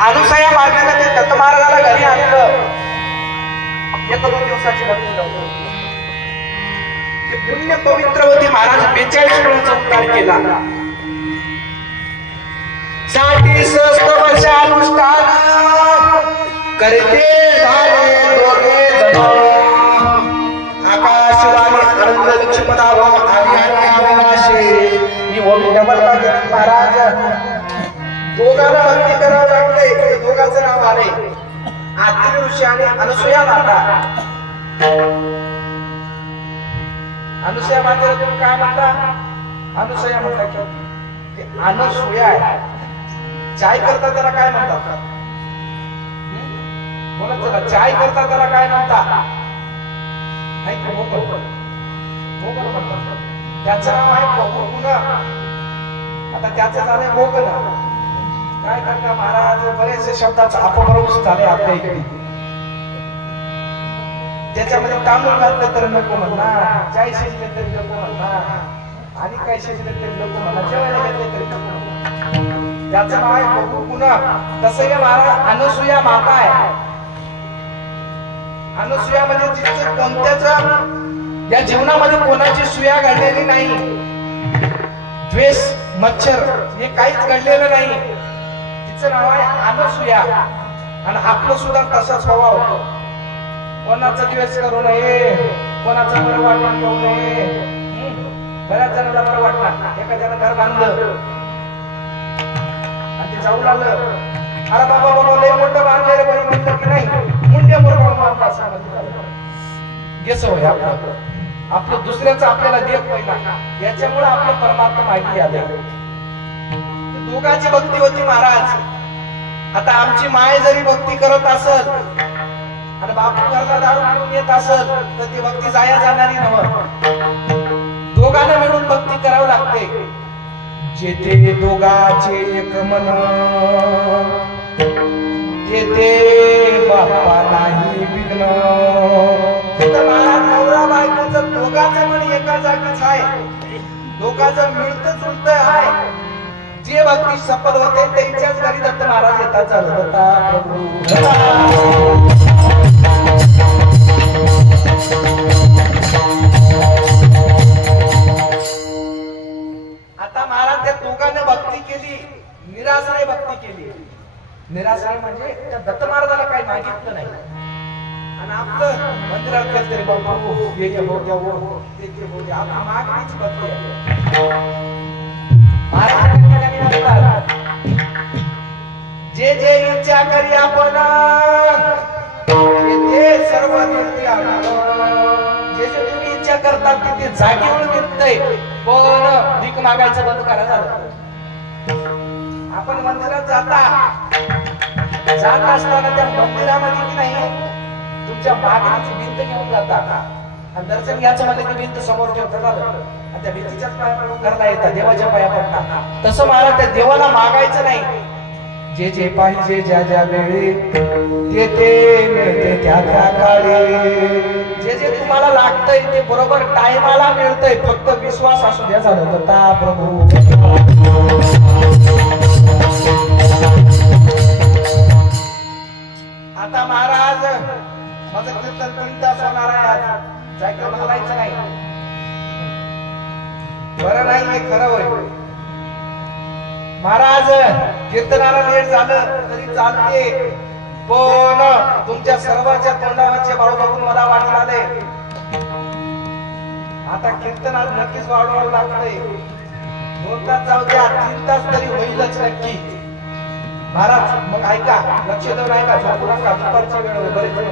अनुसया मातेने ते दत्त महाराजाला घरी आणलं. एक 2 दिवसाची भक्ती नव्हती. पुण्य पवित्रवती महाराज 42 वेळाचा उद्धार केला. 60 वर्ष अनुष्ठान करते झाले दोघे जण. आकाशवाणी आनंद लक्ष्मणावा आली आणि आकाशे मी ओमी डबलका महाराज दोघांना भक्ती करावं लागते. दोघांचं नाव आले आदित्य ऋषी आणि अनुसूया माता. अनुसूया मातेला तुम्ही काय म्हणता? अनुसूया म्हणता की अनुसूया आहे. चाय करता त्याला काय म्हणतात? बोला चला, चाय करता त्याला काय म्हणता? नाही का मोगल म्हणतात. त्याचं नाव आहे मोगल. आता त्याचं झालंय मोगल. काय करता महाराज? बरेचसे शब्दाचा अपभ्रंश झाले आपल्या इकडे. त्याच्यामध्ये तांदूळ घातलं तर नको म्हणणार, चाय शिजले तरी नको म्हणणार, आणि काय शिजले तरी नको म्हणणार, जेवायला घातले तरी नको म्हणणार. त्याचं नाव आहे बघू पुन्हा. तसं हे महाराज अनुसूया माता आहे. अनुसूया म्हणजे जिचं कोणत्याच या जीवनामध्ये कोणाची सुया घडलेली नाही. द्वेष मच्छर हे काहीच घडलेलं नाही. तिचं नाव आहे अनुसूया. आणि आपलं सुद्धा तसाच स्वभाव होतो. कोणाचा द्वेष करू नये, कोणाचं बरं वाटून घेऊ नये. बऱ्याच जणांना बरं वाटणार. एखाद्यानं घर बांधलं आणि ते जाऊ लागलं, अरे बाबा बाबा लय मोठं बांधले रे बाई, म्हणलं की नाही मुंड्या बरोबर घे सवय. आपलं दुसऱ्याचं आपल्याला देत पहिला, याच्यामुळे आपलं परमात्मा माहिती आले. दोघांची भक्ती होती महाराज. आता आमची माय जरी भक्ती करत असत आणि बापू घरला दारू पिऊन येत असत तर ती भक्ती जाया जाणारी नव्हती. दोघांना मिळून भक्ती करावी लागते. जेथे दोघांचे एक मन, जेथे बाप्पा नाही विघ्न. नवरा बायकोचं दोघांचं मन एका जागीच आहे. दोघांचं मिळतं जुळतं आहे. जे भक्ती सफल होते त्यांच्याच घरी दत्त महाराज येतात. चालू होता आता महाराज त्या दोघांनी भक्ती केली, निराश्रय भक्ती केली. निराश्रय म्हणजे त्या दत्त महाराजाला काही मागितलं नाही. आणि आपलं मंदिरात कधीतरी बाबू याच्या बोट्या वो त्याच्या बोट्या आपली मागणीच भक्ती आहे. जे जे इच्छा करी आपण ते सर्व निर्ती आला. जे जे तुम्ही इच्छा करतात ते जागेवर मिळतंय. पण भीक मागायचं बंद करा. झालं आपण मंदिरात जात असताना त्या मंदिरामध्ये की नाही तुमच्या मागणीची भिंत घेऊन जाता आणि दर्शन घ्यायचं म्हणजे की भिंत समोर ठेवता. झालं त्या भीतीच्याच पाया पडून घरला येतात, देवाच्या पाया पडतात. तसं महाराज त्या देवाला मागायचं नाही. जे जे पाहिजे ज्या ज्या वेळी ते ते मिळते त्या त्या काळी. जे जे तुम्हाला लागतंय ते बरोबर टायमाला मिळतंय. फक्त विश्वास असू द्या. झालं दत्ता प्रभू. आता महाराज माझं कीर्तन 3 तास होणार आहे. आज जायचं बोलायचं नाही. बरं नाही हे खरं होय. महाराज कीर्तनाला लेट झालं तरी चालते. पण तुमच्या सर्वांच्या तोंडावरचे भाव बघून मला वाटले आता कीर्तनात नक्कीच वाढवावं लागतंय. 2 तास जाऊ द्या, 3 तास तरी होईलच नक्की. महाराज मग ऐका, लक्ष देऊन ऐका. झोपू नका. दुपारच्या वेळेवर बरेच जण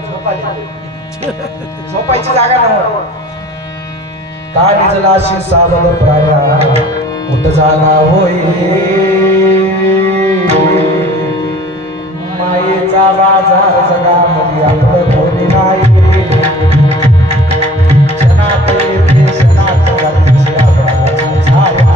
झोपायची जागा नव्हती. का निजलाशी सावध प्राया उठ झाला होय. मायेचा बाजार जगामध्ये आपलं कोणी नाही. क्षणात येते क्षणात जाते छाया.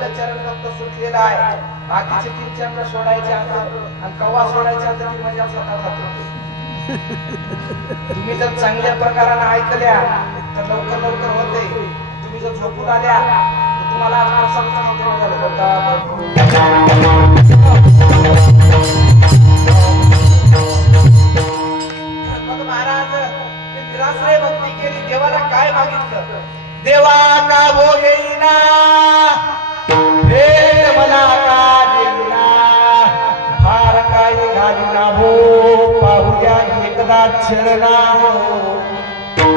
पहिलं चरण फक्त सुटलेलं आहे, बाकीचे 3 चरण सोडायचे आणि कवा सोडायचे आता ती मजा स्वतः खातो. तुम्ही जर चांगल्या प्रकाराने ऐकल्या तर लवकर लवकर होते. तुम्ही जर झोपून आल्या तर तुम्हाला आज मग महाराज निराश्रय भक्ती केली. देवाला काय मागितलं? देवा का भोगेना भेट मला का देना, फार काय घालीना हो पाहुया एकदा छळना.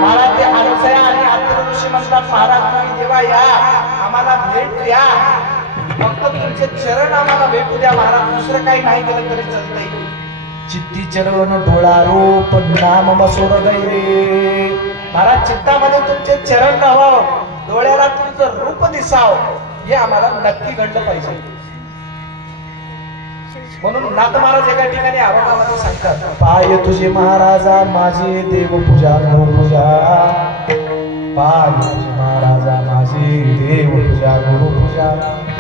महाराज ते अनुसया आणि अत्तर ऋषी म्हणतात, महाराज तुम्ही देवा या, आम्हाला भेट द्या, फक्त तुमचे चरण आम्हाला भेटू द्या महाराज, दुसरं काही नाही केलं तरी चालतंय. चित्ती चरण डोळा रूप नाम मसोर रे. महाराज चित्तामध्ये तुमचे चरण राहावं, डोळ्याला तुमचं रूप दिसाव, हे आम्हाला नक्की घडलं पाहिजे. म्हणून नाथ महाराज एका ठिकाणी अभंगामध्ये सांगतात, पाय तुझे महाराजा माझी देव पूजा गुरु पूजा, पाय तुझे महाराजा माझी देव पूजा गुरु पूजा,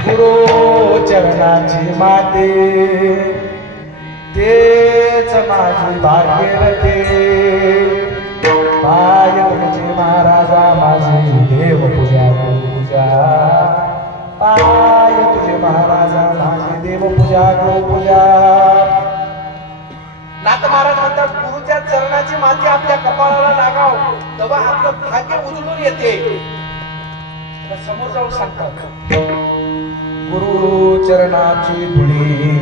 गुरु चरणाची माते तेच माझी भाग्यवते, पाय तुझे महाराजा माझी देव पूजा गुरु पूजा, पाय तुझे महाराजा माझी देव पूजा गुरु पूजा. नाथ महाराज म्हणतात, गुरुच्या चरणाची माती आपल्या कपाळाला लागाव तेव्हा आपलं भाग्य उजळून येते. समोर जाऊन सांगतात, गुरु चरणाची धुळी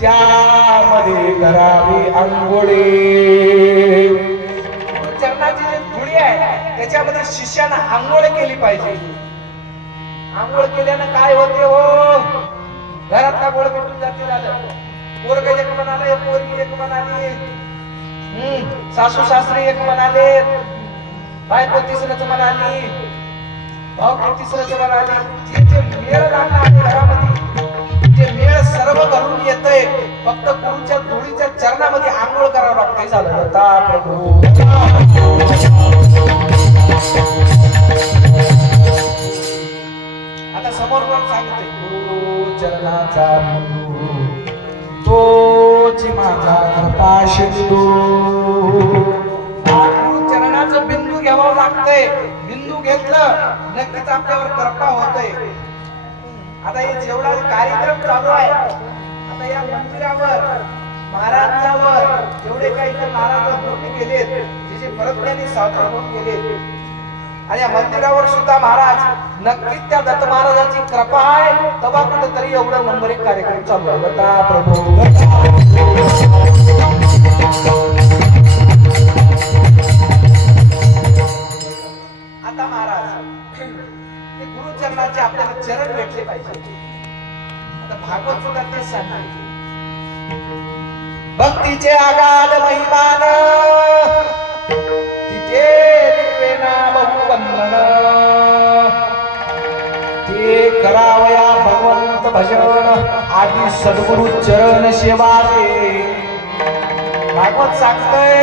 त्यामध्ये करावी अंघोळी. चरणाची जी धुळी आहे त्याच्यामध्ये शिष्यानं आंघोळ केली पाहिजे. आंघोळ केल्यानं काय होते हो? घरातला गोळ भेटून जाते. झालं पोरग एक म्हणाले, पोरगी एक म्हणाली, सासू सासरे एक म्हणाले, बायको तिसरंच म्हणाली, भाऊ तिसरंच म्हणाली. जे मेळ लागणार घरामध्ये, जे मेळ सर्व घरून येतंय, फक्त गुरुच्या धुळीच्या चरणामध्ये आंघोळ करावं लागते. झालं प्रभू. आता समोर सांगते, गुरु चरणाचा बिंदू तोची माझा कृपा सिंधू. गुरु चरणाचं बिंदू घ्यावं लागतंय. बिंदू घेतलं नक्कीच आपल्यावर कृपा होतंय. आता हे जेवढा कार्यक्रम चालू आहे, आता या मंदिरावर महाराजांवर जेवढे काही महाराज होऊन गेलेत, जे परतज्ञानी साधू होऊन गेलेत, आणि या मंदिरावर सुद्धा महाराज नक्कीच त्या दत्त महाराजांची कृपा आहे, तेव्हा कुठेतरी एवढं नंबर 1 कार्यक्रम चालू आहे. बता प्रभू. आता महाराज ते गुरुचरणाचे आपल्याला चरण भेटले पाहिजे. आता भागवत सुद्धा तेच सांगते, भक्तीचे आगाध महिमान तिथे बहुवंदन, ते करावया भगवंत भजन आधी सद्गुरु चरण सेवा दे. भागवत सांगतंय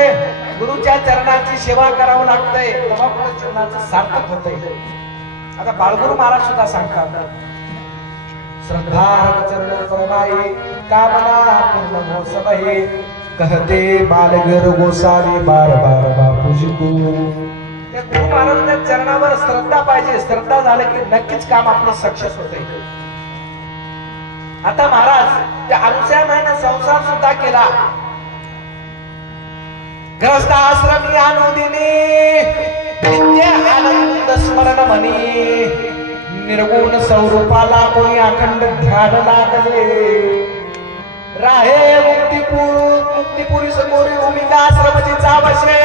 गुरुच्या चरणाची सेवा करावं लागतंय, तेव्हा पुढे चरणाचं सार्थक होतंय. आता बाळगुरु महाराज सुद्धा सांगतात, श्रद्धा चरण परमाई कामना पूर्ण हो सबहे, कहते बालगर गोसावी बार बार बापूजी को. त्या गुरु महाराजांच्या चरणावर श्रद्धा पाहिजे. श्रद्धा झालं की नक्कीच काम आपलं सक्सेस होतंय. आता महाराज त्या अनुसयानं संसार सुद्धा केला. ग्रस्त आश्रमी अनुदिनी नित्य आनंद स्मरण म्हणी, निर्गुण स्वरूपाला कोणी अखंड ध्यान लागले. राहे मुक्तिपुरी समोरी भूमिका आश्रमची वशे,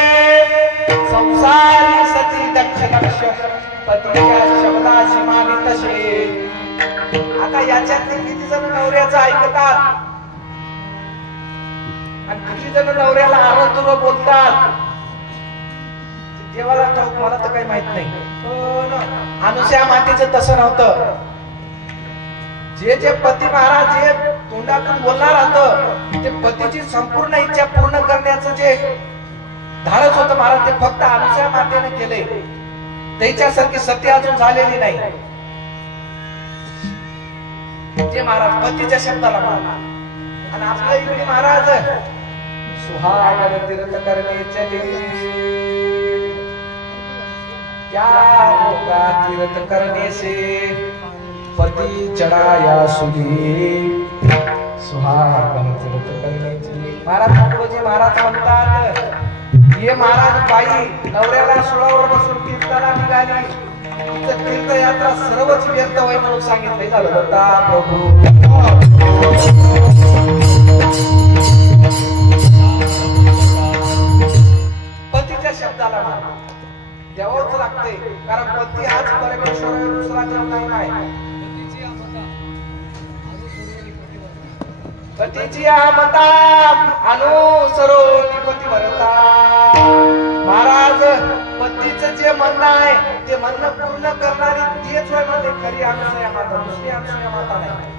संसारी सती दक्ष दक्ष पतीच्या शब्दाची मागे तसे. आता याच्यातले किती जण नवऱ्याचं ऐकतात आणि किती जण नवऱ्याला आरतुर बोलतात, देवाला ठाऊक, मला तर काही माहित नाही. पण अनुसया मातेचं तसं नव्हतं. जे जे पती महाराज जे तोंडातून बोलणार होतं, ते पतीची संपूर्ण इच्छा पूर्ण करण्याचं जे धाडस होतं महाराज, ते फक्त अनुसया मातेने केले. त्याच्यासारखी सती अजून झालेली नाही. जे महाराज पतीच्या शब्दाला मान. आणि आपल्या इकडे महाराज सुहागन तीर्थ करणे चले, क्या होगा तीर्थ करने से, पति चढ़ाया सुली. सुहागन तीर्थ करणे चले. महाराज तुकोजी महाराज म्हणतात, हे महाराज बाई नवऱ्याला सुळावर बसून तीर्थाला निघाली, तीर्थयात्रा सर्वच व्यर्थ होय म्हणून सांगितले झालं. दत्ता प्रभू पतीच्या शब्दाला मान द्यावंच लागते, कारण पती हाच परमेश्वर आहे, दुसरा देव नाही. पतीची आमता अनुसरून पतिव्रता. महाराज पतीचं जे म्हणणं आहे ते म्हणणं पूर्ण करणारी तीच होय म्हणजे खरी अनुसूया माता, दुसरी अनुसूया माता नाही.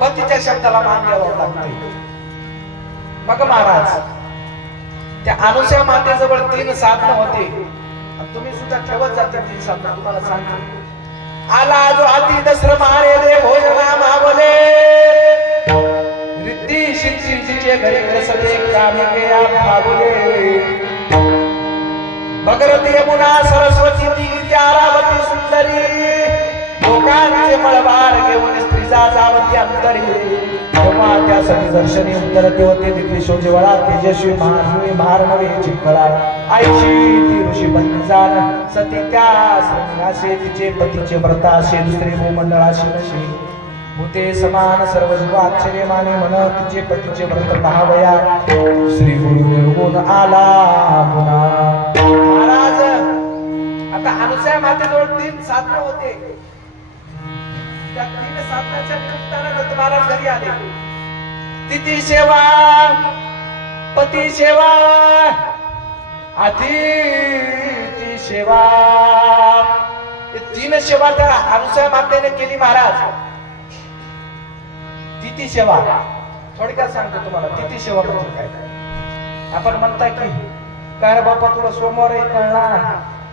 पतीच्या शब्दाला मान द्यावा लागते. मग महाराज त्या अनुसूया मातेजवळ 3 साधनं होते, तुम्ही सुद्धा ठेवत जाते 3 साधनं. तुम्हाला सांगतो, आला जो अति दसर मारे रे भोजना मावले, रिद्धी शिक्षी जिचे घरी सगळे काम के आप भावले, भगरती यमुना सरस्वती ती त्यारावती सुंदरी, लोकांचे मळबार घेऊन स्त्रीचा जावती अंतरी. तेव्हा त्यासाठी दर्शनी उतरते होते दिग्विशोजी वळा, तेजस्वी महाजुई भारनवे चिकळा, आईशी ती ऋषी बंजान सती त्या असे तिचे पतीचे व्रत असे, दुसरे भूमंडळाशी नशी भूते समान सर्व जीव आश्चर्य माने म्हण, तिचे पतीचे व्रत पहावया श्री गुरु निर्गुण आला गुणा. महाराज आता अनुसूया मातेजवळ 3 साधनं होते, त्या 3 साधनाच्या निमित्ताने दत्त महाराज घरी आले. तिथी सेवा, पती सेवा, अतिथी सेवा, हे 3 सेवा त्या अनुसूया मातेने केली. महाराज तिथी सेवा थोडक्यात सांगतो तुम्हाला. तिथी सेवा म्हणजे काय? आपण म्हणता की काय रे बापा तुला सोमवार कळणार,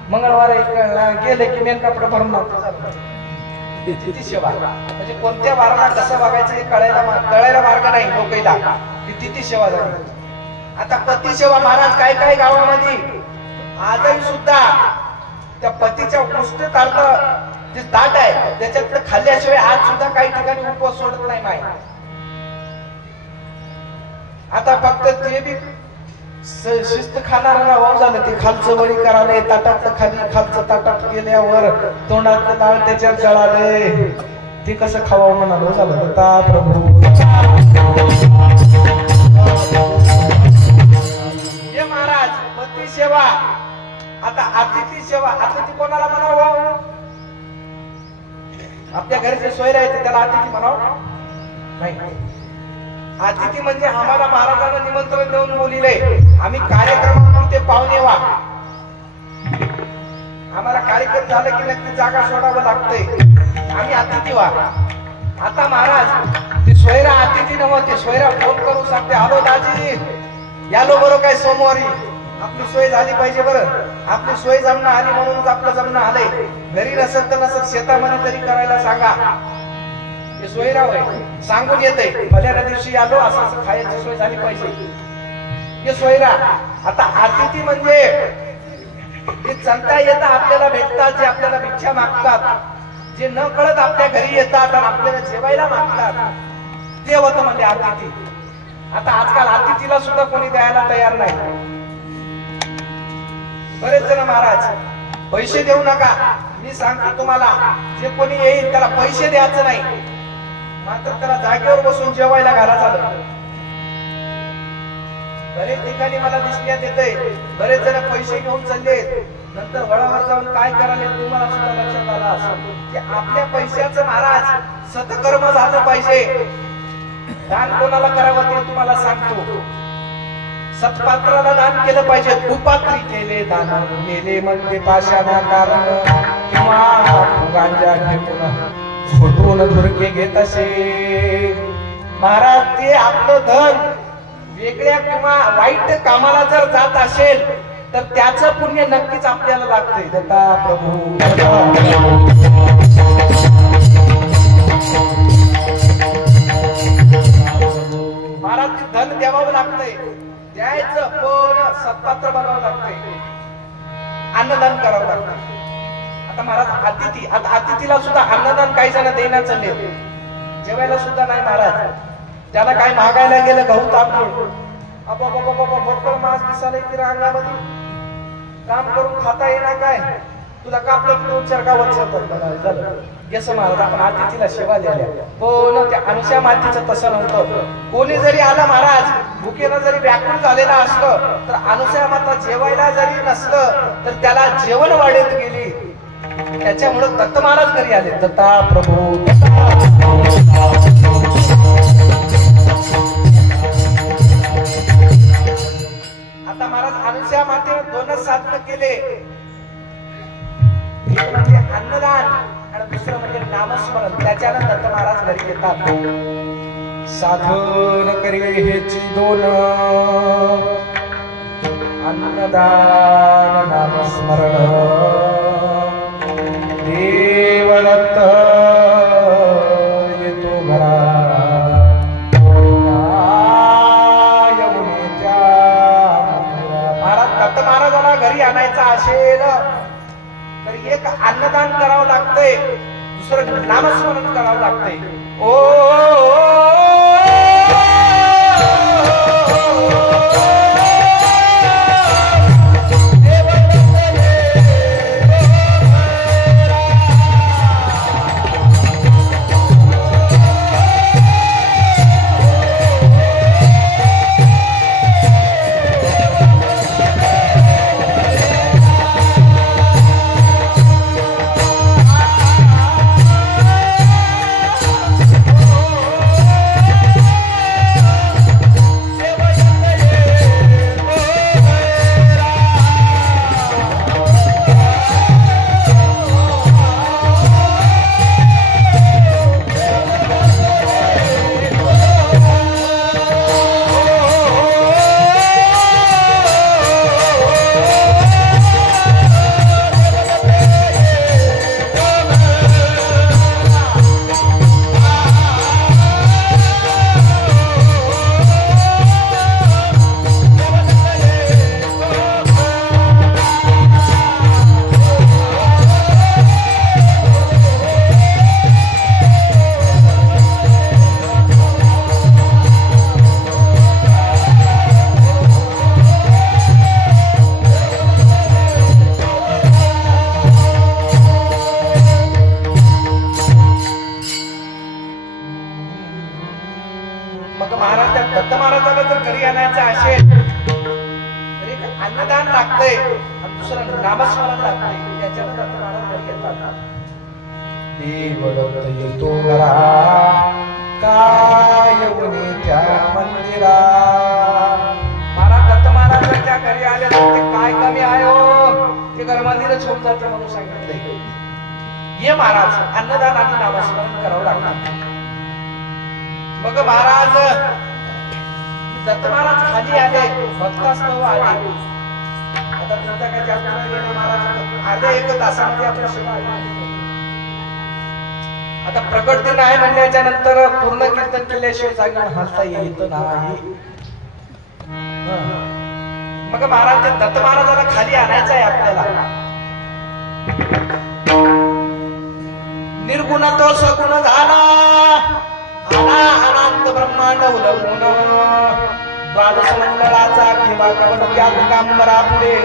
मंगळवार कळणार, गेले की मेन कपडे भरून तिथी सेवा म्हणजे कोणत्या वाराला कसं वागायचं हे कळायला मार्ग नाही लोकांना. ही तिथी सेवा झाली. आता पती सेवा महाराज काय काय गावामध्ये आजही सुद्धा त्या पतीच्या उत्कृष्ट जे ताट आहे त्याच्यातलं खाल्ल्याशिवाय आज सुद्धा काही ठिकाणी उपवास सोडत नाही माय. आता फक्त ते बी शिस्त खाणारा वाव झालं, ते खालचं वळी करायला ताटातलं खाली, खालचं ताटात गेल्यावर तोंडातलं लाळ त्याच्यात जळालंय, ते कसं खावावं म्हणालो झालं. दत्ता प्रभू हे महाराज पती सेवा. आता अतिथी सेवा, अतिथी कोणाला म्हणावं? आपल्या घरचे सोयरे आहेत त्याला अतिथी म्हणावं नाही. अतिथी म्हणजे आम्हाला महाराजांना निमंत्रण देऊन बोलिले, आम्ही कार्यक्रमापुरते पाहुणे व्हा, आम्हाला कार्यक्रम झाला की नक्की जागा सोडावं लागते, आम्ही अतिथी व्हा. आता महाराज ती सोयरा अतिथी नव्हते, सोयरा फोन करून सांगते, आलो दाजी यालो बरो काय सोमवारी, आपली सोय झाली पाहिजे बरं. आपली सोय जमणं आली म्हणूनच आपलं जमणं आलंय. घरी नसेल तर नसेल शेतामध्ये तरी करायला सांगा. हे सोयराव आहे सांगून येते, भल्याच्या दिवशी आलो असं खायची सोय झाली पाहिजे. हे सोयरा. आता अतिथी म्हणजे जे जनता येतात आपल्याला भेटतात, जे आपल्याला भिक्षा मागतात, जे न कळत आपल्या घरी येतात आणि आपल्याला जेवायला मागतात, ते होतं म्हणजे अतिथी. आता आजकाल अतिथीला सुद्धा कोणी द्यायला तयार नाही. बरेच जण महाराज पैसे देऊ नका, मी सांगतो तुम्हाला, जे कोणी येईल त्याला पैसे द्यायचं नाही, मात्र त्याला जागेवर बसून जेवायला घाला झालं. बरेच ठिकाणी मला दिसण्यात येतंय, बरेच जण पैसे घेऊन चालले, नंतर वळावर जाऊन काय करायला तुम्हाला सुद्धा लक्षात आलं असं की आपल्या पैशाचं महाराज सत्कर्म झालं पाहिजे. दान कोणाला करावं ते तुम्हाला सांगतो. सत्पात्राला दान केलं पाहिजे. कुपात्री केले दान मेले म्हणजे पाशाना कारण, किंवा गांजा घेऊन फोटून धुरके घेत असे. महाराज ते आपलं धन वेगळ्या किंवा वाईट कामाला जर जात असेल तर त्याचं पुण्य नक्कीच आपल्याला लागते. दत्ता प्रभू महाराज धन द्यावं लागतंय, द्यायचं पण सत्पात्र बनावं लागतंय, अन्नदान करावं लागतंय. आता महाराज अतिथीला सुद्धा अन्नदान काही जण देण्यात चालले, जेवायला सुद्धा नाही महाराज. त्याला काय मागायला गेलं गहू तांदूळ, भोकळ मास दिसायला की अंगामध्ये काम करून खाता येणार काय, तुला कापलं 2-4 गावात झालं यसं महाराज. आपण अतिथीला सेवा द्यायला, पण त्या अनुसया मातेचं तसं नव्हतं. कोणी जरी आला महाराज, भुकेनं जरी व्याकुळ झालेला असलं तर अनुसया माता जेवायला जरी नसलं तर त्याला जेवण वाढत गेली. त्याच्यामुळे दत्त महाराज घरी आले. दत्ता प्रभू आता महाराज अनुसया मातेने 2च साधन केले, एक म्हणजे अन्नदान आणि दुसरं म्हणजे नामस्मरण. त्याच्यानं दत्त महाराज घरी येतात. साधन करी हेची 2, अन्नदान नामस्मरण. देवदत्त येतो घरा, दत्त महाराजांना घरी आणायचा असेल तर एक अन्नदान करावं लागतंय, दुसरं नामस्मरण करावं लागतंय. दत्त महाराजाला जर घरी आणायचं असेल तरी अन्नदान लागतंय आणि दुसरं नामस्मरण लागतंय. त्याच्यानं दत्त महाराज घरी येतात. देवदत्त येतो घरा, काय येऊन त्या मंदिरा. महाराज दत्त महाराजांच्या घरी आले तर ते काय कमी आहे हो, ते घर मंदिरच होऊन जाते म्हणून सांगितलंय. ये महाराज, अन्नदान आणि नामस्मरण करावं लागणार. मग महाराज दत्त महाराज खाली आले, भक्तास्तव आले. आता तुमचा काय जास्त नाही, महाराज आले 1 तासामध्ये आपल्या सेवा. आता प्रकट दिन आहे म्हणल्याच्या नंतर पूर्ण कीर्तन केल्याशिवाय जागरण हलता येत नाही. मग महाराज दत्त महाराजाला खाली आणायचं आहे आपल्याला. निर्गुण तो सगुण झाला, अनंत ब्रह्मांड उलगून द्वादश मंडळाचा किंवा कवल त्या दिगंबरा पुढे.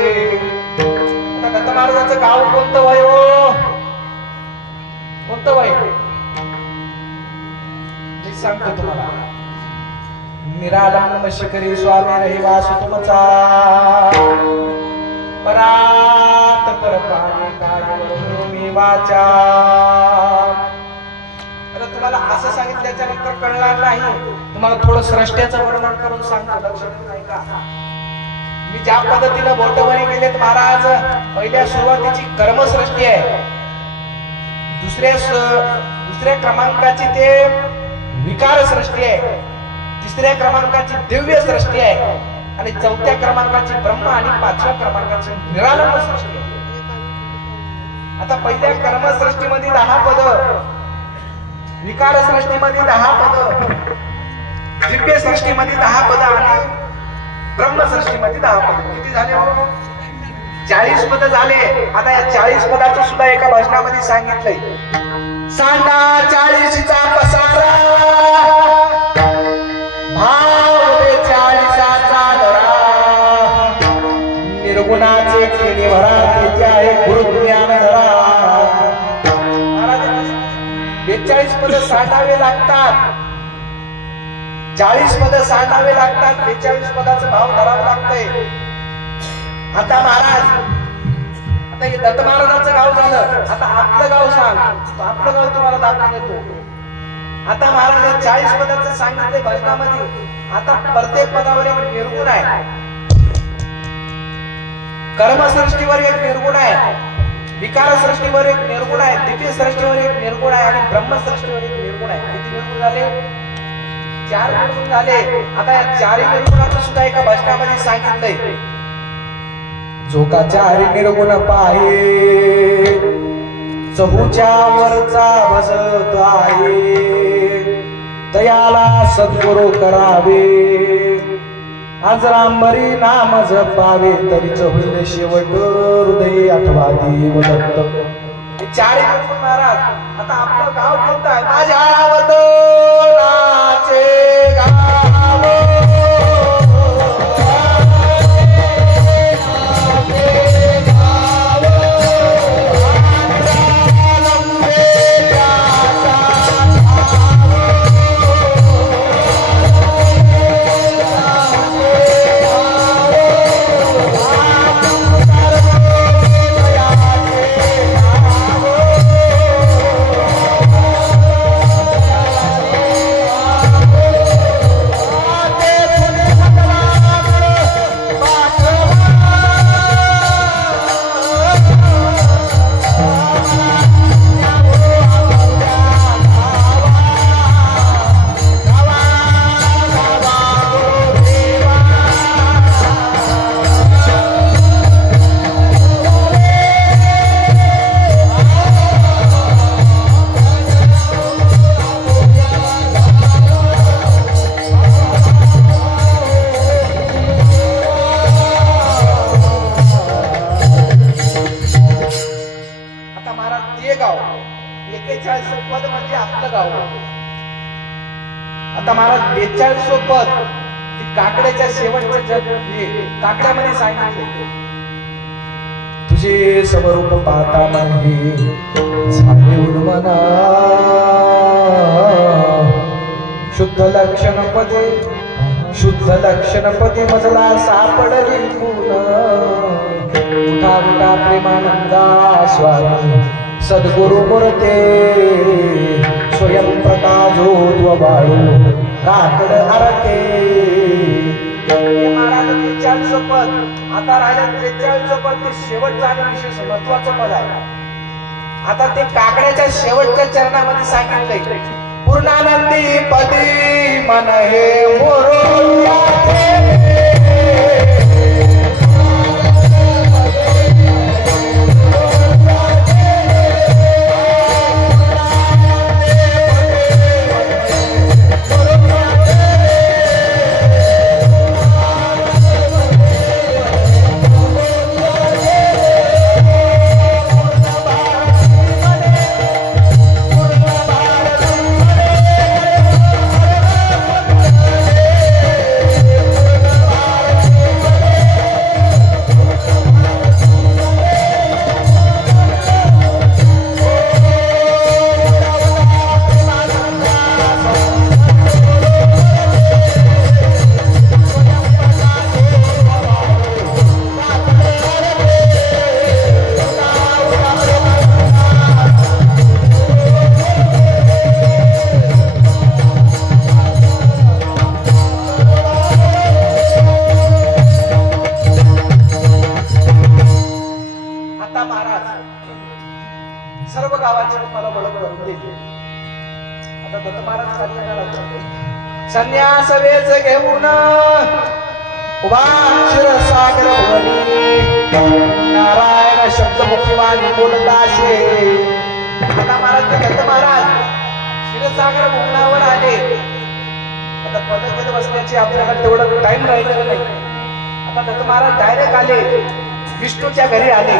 दत्त महाराजांचं गाव कोणतं वय हो, कोणतं वय मी सांगतो तुम्हाला. निरालंब शिखरी स्वामी रहिवास तुमचा, परात परपाणी काय मी वाचा. तुम्हाला असं सांगितल्याच्या नंतर कळणार नाही, तुम्हाला थोडं सृष्ट्याचं वर्णन करून सांगतो, लक्षात नाही का. मी ज्या पद्धतीनं बोटवणी केलेत महाराज, पहिल्या सुरुवातीची कर्मसृष्टी आहे, दुसऱ्या क्रमांकाची ते विकार सृष्टी आहे, तिसऱ्या क्रमांकाची दिव्य सृष्टी आहे आणि चौथ्या क्रमांकाची ब्रह्म आणि 5व्या क्रमांकाची निरालंब सृष्टी आहे. आता पहिल्या कर्मसृष्टीमध्ये 10 पद, विकार सृष्टीमध्ये 10 पद, दिव्य सृष्टीमध्ये 10 पद आणि ब्रह्मसृष्टीमध्ये 10 पद. किती झाले हो? 40 पद झाले. आता या 40 पदाचं सुद्धा एका भजनामध्ये सांगितलंय. सांडा 40चा पसारा, भाव 40चा धरा, निर्गुणाचे केले भरा, तेथे आहे गुरुज्ञान धरा. 42 पद सांडावे लागतात. 40 पद सांडावे लागतात. 42 पदाचं भाव धरावं लागतंय. आता महाराज, आता हे दत्त महाराजांचं गाव झालं. आता आपलं गाव सांग. आपलं गाव तुम्हाला दाखवून देतो. आता महाराज 40 पदाचं सांगितलंय भजनामध्ये. आता प्रत्येक पदावर एक निर्गुण आहे. कर्मसृष्टीवर एक निर्गुण आहे, विकार सृष्टीवर एक निर्गुण आहे, दिव्य सृष्टीवर एक निर्गुण आहे आणि ब्रह्मसृष्टीवर एक निर्गुण आहे. किती निर्गुण झाले? 4 निर्गुण झाले. आता या 4 निर्गुणाचं सुद्धा एका भजनामध्ये सांगितलंय. जो का 4 निर्गुण पाहे, चहूच्या वरचा भजत आहे, तयाला सद्गुरु करावे, आज रामबरी नाम जपावे, तरीच होईल शेवट हृदय आठवा देव दत्त. हे 4 निर्गुण महाराज. आता आपलं गाव कोणतं आहे? माझ्या वतनाचे गाव, आता महाराज 42 पद काकड्याच्या शेवटच्या काकड्यामध्ये सांगितले. तुझे स्वरूप पाहता नाही झाले उन्मना, शुद्ध लक्षण पदे मजला सापडली पुन्हा. उठा उठा प्रेमानंदा स्वामी सद्गुरु मूर्ते, स्वयं प्रकाशो द्वबाळू काकड हरके. महाराज 43 पद. आता राजा 43 पद ते शेवटचं आणि विशेष महत्वाचं पद आहे. आता ते काकड्याच्या शेवटच्या चरणामध्ये सांगितलंय. पूर्णानंदी पदी मन हे मोरोया संन्यास वेच घेऊन उभा क्षीरसागर भवनी, नारायण शब्द मुखीवान बोलताशे. आता महाराज दत्त महाराज क्षीरसागर भवनावर आले. आता पदक बसण्याची आपल्याला तेवढं टाइम राहिलेलं नाही. आता दत्त महाराज डायरेक्ट आले, विष्णूच्या घरी आले.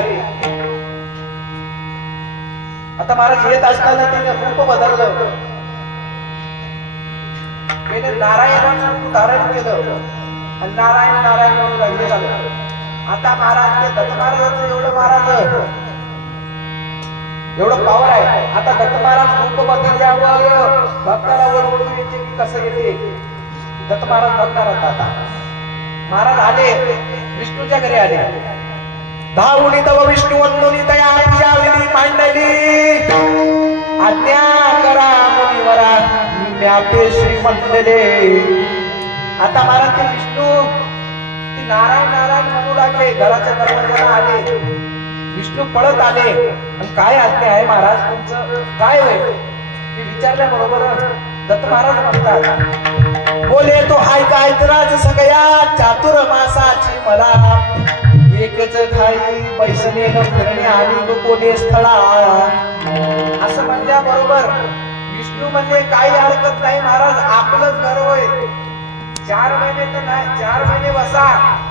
आता महाराज येत असताना त्याने रूप बदललं. त्याने नारायणाचं रूप धारण केलं आणि नारायण नारायण म्हणून राहिले झालं. आता महाराज ते दत्त महाराजांचं एवढं पावर आहे. आता दत्त महाराज रूप बदलल्यावर भक्ताला ओळखू येते की कसं येते. दत्त महाराज बघणार आता. महाराज आले, विष्णूच्या घरी आले. धावुनी तव विष्णू वंदुनी तया विजाविनी मांडली, आज्ञा करा मुनिवरा म्याते श्री मंडले. आता महाराज ते विष्णू ती नारायण नारायण म्हणू लागले. घराच्या दरवाजाला आले, विष्णू पळत आले. आणि काय आज्ञा आहे महाराज तुमचं, काय होय मी विचारल्याबरोबर दत्त महाराज म्हणतात, बोले तो हाय काय राज सगळ्या चातुर्मासाची मला, एकच ठाई पैसने फिरणे आणि कोणे स्थळा. असं म्हणल्याबरोबर विष्णू म्हणजे काही हरकत नाही महाराज, आपलंच घर होय. 4 महिने तर नाही, 4 महिने बसा,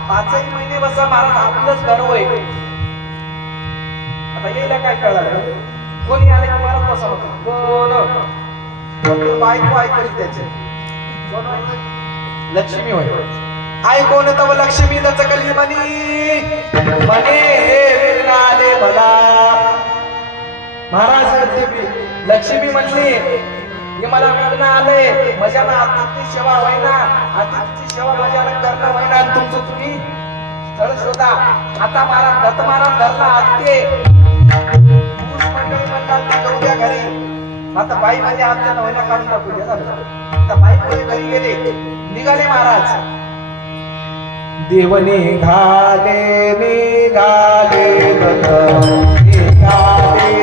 5 महिने बसा महाराज, आपलंच घर होय. आता येईल काय कळलं, कोणी आले की महाराज बसा होतो. कोण बायको ऐकली त्याचे, लक्ष्मी होय. ऐकून तव लक्ष्मी दचकली म्हणी, म्हणे हे विघ्न आले मला. महाराज लक्ष्मी म्हणली की मला विघ्न आले, माझ्यानं अतिथी सेवा होईना, अतिथीची सेवा माझ्यानं करणं होईना, तुमचं तुम्ही स्थळ शोधा. आता महाराज दत्त महाराज धरला आते पुरुष मंडळी म्हणतात जाऊ द्या घरी. आता बाई म्हणजे आमच्या नवऱ्या काढून टाकूया झालं. आता बाई मध्ये घरी गेले, निघाले महाराज. देव निघाले निघाले दत्त निघाले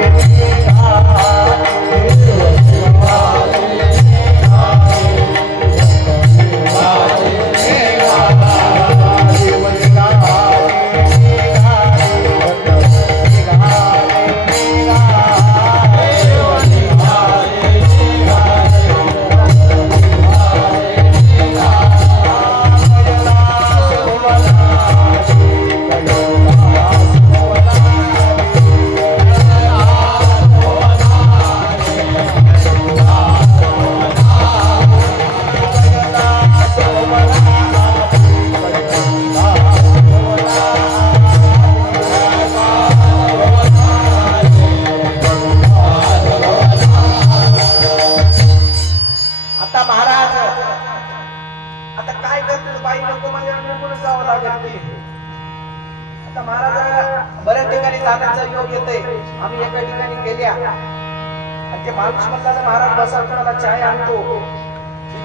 महाराज बसावतो मला चाय आणतो.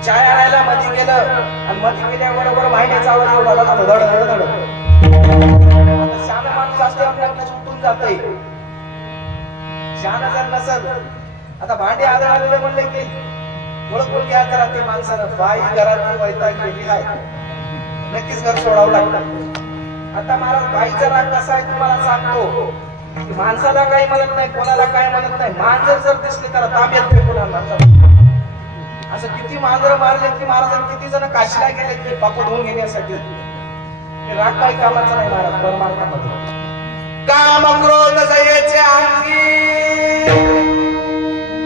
चाय आणायला मध्ये गेलं आणि मध्ये गेल्याबरोबर माहितीचा आवाज एवढा झाला धड धड धड. आता शहाणा माणूस असते आपल्या सुटून जाते. शहाणा जर नसल, आता भांडे आदळालेले म्हणले की ओळखून घ्या जरा ते माणसानं बाई घरात वैताग गेली आहे, नक्कीच घर सोडावं लागतं. आता महाराज बाईचा राग कसा आहे तुम्हाला सांगतो. माणसाला काही म्हणत नाही, कोणाला काय म्हणत नाही. मांजर जर दिसले तर ताब्यात फेकून आणणार. असं किती मांजर मारले की महाराजांनी किती जण काशीला गेले की पाप धुवून घेण्यासाठी. राग काही कामाचा नाही महाराज परमार्थामध्ये. काम क्रोध जयेचे अंगी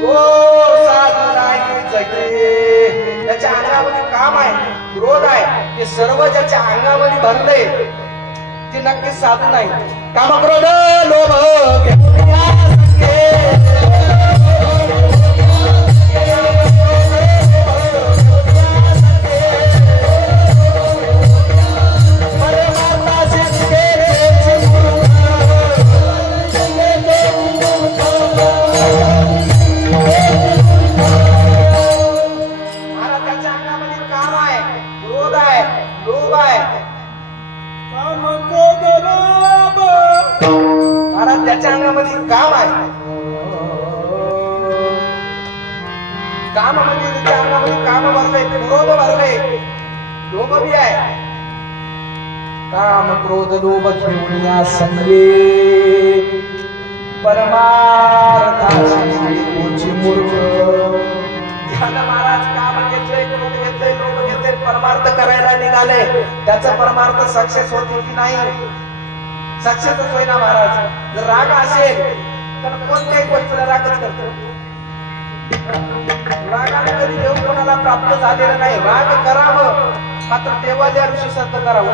तो साधू नाही जगे. त्याच्या अंगामध्ये काम आहे, क्रोध आहे, ते सर्व ज्याच्या अंगामध्ये भरले ते नक्कीच साधू नाही. काम क्रोध लोभ त्याच्या अंगामध्ये काम आहे. काम म्हणजे त्याच्या अंगामध्ये काम भरले, क्रोध भरले, लोभ बी आहे. काम क्रोध लोभ घेऊन या संगे परमार्थाची मूर्ख. महाराज काम घेतले, क्रोध घेतले, लोभ आले त्याचा परमार्थ सक्सेस होते की नाही? सक्सेसच होईना महाराज. जर राग असेल तर कोणत्याही गोष्टीला रागच करतो. रागाने कधी देव कोणाला प्राप्त झालेलं नाही. राग करावं मात्र देवाच्या ऋषी संत करावं.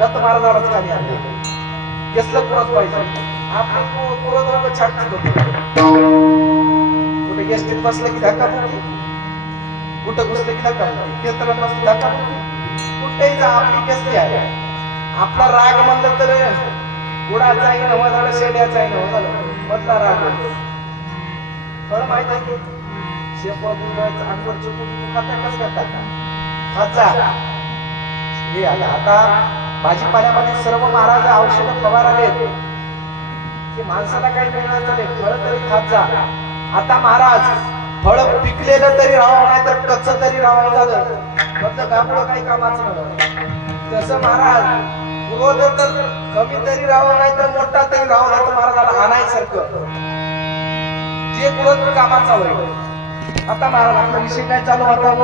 दत्त महाराजांनाच खाली आणले. कसलं क्रोध पाहिजे? आपण क्रोध छाटतो. कुठे एसटीत बसलं की धक्काबुक्की, कुठं घुसलं की धक्काबुक्की, केंद्रात बसलं धक्काबुक्की, कुठेही जा आपली कसली आहे. आपला राग म्हणलं तर गुडाचाही नवं झालं, शेड्याचाही नवं झालं, मधला राग. फळ माहित आहे की शेपट अंगवरची खाता कसं करतात खाचा. हे आता भाजीपाल्यामध्ये सर्व महाराज औषध फवारले की माणसाला काही मिळणार झाले. फळ तरी खात जा. आता महाराज फळ पिकलेलं तरी राहावं नाही तर कच्च तरी राहावं झालं मतलब त्यामुळं काही कामाचं नव्हतं. तसं महाराज क्रोध तर कमी तरी राहावं नाही तर मोठा तरी राहावं नाही तर महाराजाला आणायसारखं जे क्रोध कामाचा होईल. आता महाराज आपला विषय काय चालू होता?